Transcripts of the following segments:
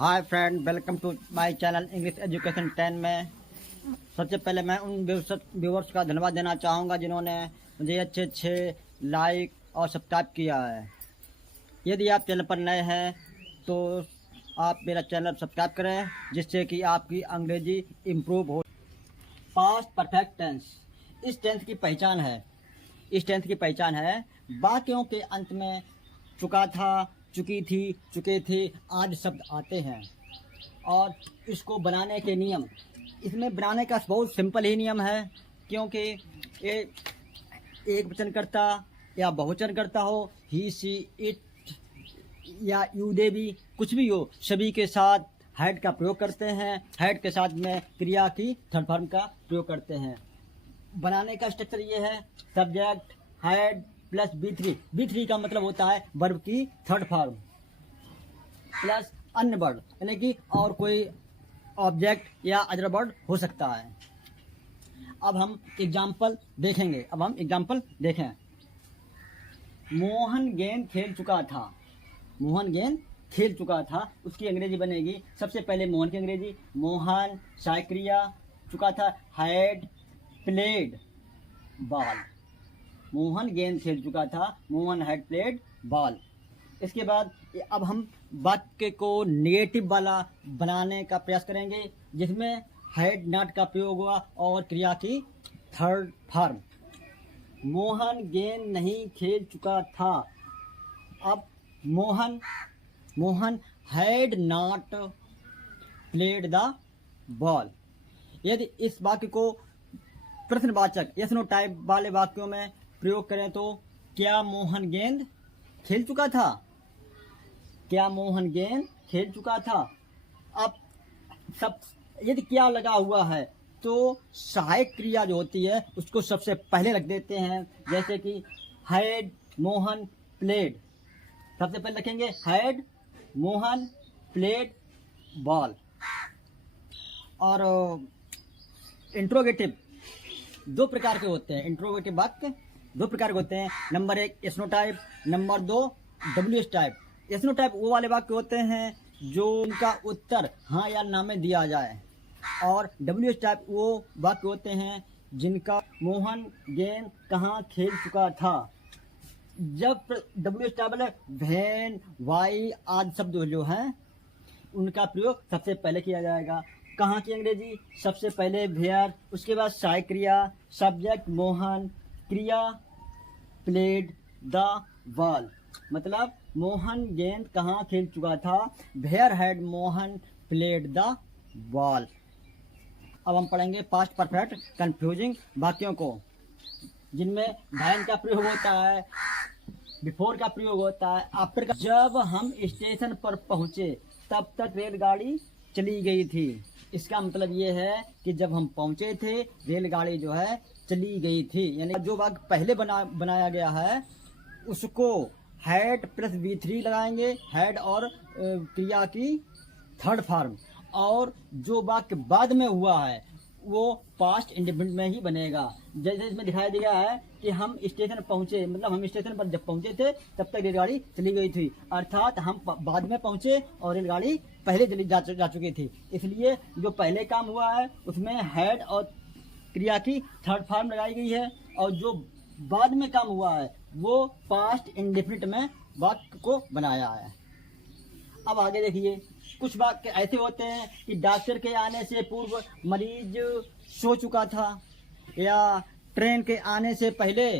Hi friend, welcome to my channel English education 10 में। सबसे पहले मैं उन व्यूवर्स का धन्यवाद देना चाहूँगा जिन्होंने मुझे अच्छे लाइक और सब्सक्राइब किया है। यदि आप चैनल पर नए हैं तो आप मेरा चैनल सब्सक्राइब करें, जिससे कि आपकी अंग्रेजी इम्प्रूव हो। पास्ट परफेक्ट टेंस इस टेंस की पहचान है वाक्यों के अंत में चुका था, चुकी थी, चुके थे आदि शब्द आते हैं। और इसको बनाने के नियम, इसमें बनाने का बहुत सिंपल ही नियम है, क्योंकि ये एक वचनकर्ता या बहुवचनकर्ता हो, ही सी इट या यू दे भी, कुछ भी हो, सभी के साथ हैड का प्रयोग करते हैं। हैड के साथ में क्रिया की थर्ड फॉर्म का प्रयोग करते हैं। बनाने का स्ट्रक्चर ये है, सब्जेक्ट हैड प्लस बी3 का मतलब होता है वर्ब की थर्ड फॉर्म प्लस अन्य वर्ड, यानी कि और कोई ऑब्जेक्ट या अदर वर्ड हो सकता है। अब हम एग्जाम्पल देखें। मोहन गेंद खेल चुका था, उसकी अंग्रेजी बनेगी। सबसे पहले मोहन की अंग्रेजी, मोहन साइक्रिया चुका था, हैड प्लेड बॉल। मोहन गेंद खेल चुका था, मोहन हैड प्लेड बॉल। इसके बाद अब हम वाक्य को नेगेटिव वाला बनाने का प्रयास करेंगे, जिसमें हैड नॉट का प्रयोग हुआ और क्रिया की थर्ड फॉर्म। मोहन गेंद नहीं खेल चुका था। अब Mohan had not played the ball. यदि इस वाक्य को प्रश्नवाचक यस नो टाइप वाले वाक्यों में प्रयोग करें तो क्या मोहन गेंद खेल चुका था? क्या मोहन गेंद खेल चुका था? अब सब यदि क्या लगा हुआ है तो सहायक क्रिया जो होती है उसको सबसे पहले रख देते हैं, जैसे कि हैड मोहन प्लेड। सबसे पहले रखेंगे हैड मोहन प्लेड बॉल। और इंट्रोगेटिव दो प्रकार के होते हैं। इंट्रोगेटिव वाक्य दो प्रकार के होते हैं। Number 1 snow type, number 2 WS type. Snow type वो वाले वाक्य होते हैं जो उनका उत्तर हाँ या ना में दिया जाए, और डब्ल्यूएस टाइप वो वाक्य होते हैं जिनका मोहन गेंद कहाँ खेल चुका था। जब डब्ल्यूएस टाइप वाले वैन, वाई आदि शब्द जो हैं उनका प्रयोग सबसे पहले किया जाएगा। कहाँ की अंग्रेजी? सबसे पहले वेयर, उसके बाद सहायक क्रिया, सब्जेक्ट मोहन, क्रिया प्लेड द बॉल। मतलब मोहन गेंद कहाँ खेल चुका था, where had Mohan played the ball. अब हम पढ़ेंगे पास्ट परफेक्ट कंफ्यूजिंग वाक्यों को, जिनमें वैन का प्रयोग होता है, बिफोर का प्रयोग होता है, आफ्टर का। जब हम स्टेशन पर पहुंचे तब तक रेलगाड़ी चली गई थी। इसका मतलब ये है कि जब हम पहुंचे थे रेलगाड़ी जो है चली गई थी। यानी जो वाक्य पहले बनाया गया है उसको हैड प्लस V3 लगाएंगे, हैड और क्रिया की थर्ड फॉर्म। और जो वाक्य बाद में हुआ है वो पास्ट इंडेफिनिट में ही बनेगा। जैसे इसमें दिखाई दिया है कि हम स्टेशन पहुंचे, मतलब हम स्टेशन पर जब पहुंचे थे तब तक रेलगाड़ी चली गई थी, अर्थात हम बाद में पहुंचे और रेलगाड़ी पहले जा चुकी थी। इसलिए जो पहले काम हुआ है उसमें हैड और क्रिया की थर्ड फॉर्म लगाई गई है, और जो बाद में काम हुआ है वो पास्ट इंडेफिनिट में वाक्य को बनाया है। अब आगे देखिए, कुछ वाक्य ऐसे होते हैं कि डॉक्टर के आने से पूर्व मरीज सो चुका था, या ट्रेन के आने से पहले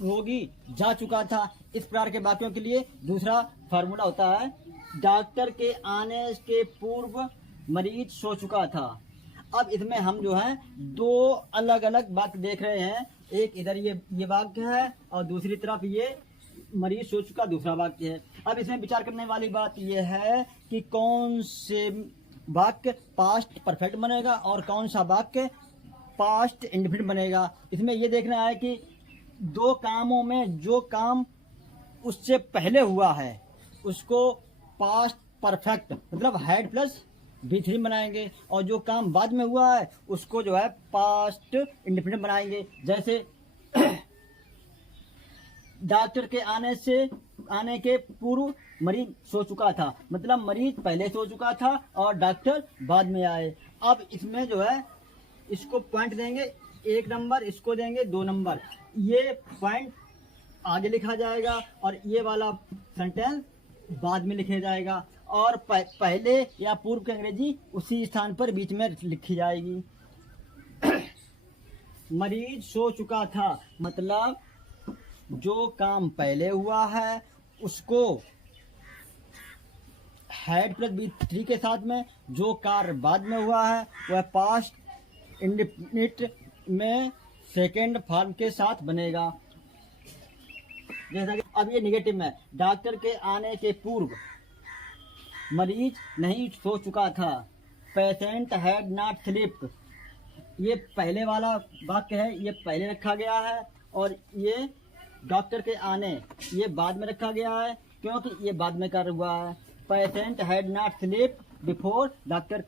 रोगी जा चुका था। इस प्रकार के वाक्यों के लिए दूसरा फार्मूला होता है, डॉक्टर के आने के पूर्व मरीज सो चुका था। अब इसमें हम जो है दो अलग अलग वाक्य देख रहे हैं, एक इधर ये वाक्य है और दूसरी तरफ ये मरीज सो चुका दूसरा वाक्य है। अब इसमें विचार करने वाली बात यह है कि कौन से वाक्य पास्ट परफेक्ट बनेगा और कौन सा वाक्य पास्ट इंडेफिनिट बनेगा। इसमें यह देखना है कि दो कामों में जो काम उससे पहले हुआ है उसको पास्ट परफेक्ट मतलब हैड प्लस V3 बनाएंगे, और जो काम बाद में हुआ है उसको जो है पास्ट इंडेफिनिट बनाएंगे। जैसे डॉक्टर के आने के पूर्व मरीज सो चुका था, मतलब मरीज पहले सो चुका था और डॉक्टर बाद में आए। अब इसमें जो है इसको पॉइंट देंगे 1 नंबर, इसको देंगे 2 नंबर। ये पॉइंट आगे लिखा जाएगा और ये वाला सेंटेंस बाद में लिखा जाएगा, और पहले या पूर्व की अंग्रेजी उसी स्थान पर बीच में लिखी जाएगी। मरीज सो चुका था मतलब जो काम पहले हुआ है उसको हैड प्लस बी3 के साथ में, जो कार्य बाद में हुआ है वह पास्ट इंडेफिनिट में सेकेंड फॉर्म के साथ बनेगा। जैसा कि अब ये निगेटिव में, डॉक्टर के आने के पूर्व मरीज नहीं सो चुका था, पेशेंट हैड नॉट स्लीप्ड। ये पहले वाला वाक्य है, ये पहले रखा गया है, और ये डॉक्टर के आने ये बाद में रखा गया है क्योंकि ये बाद में कार्य हुआ है। Patient had not slept before doctor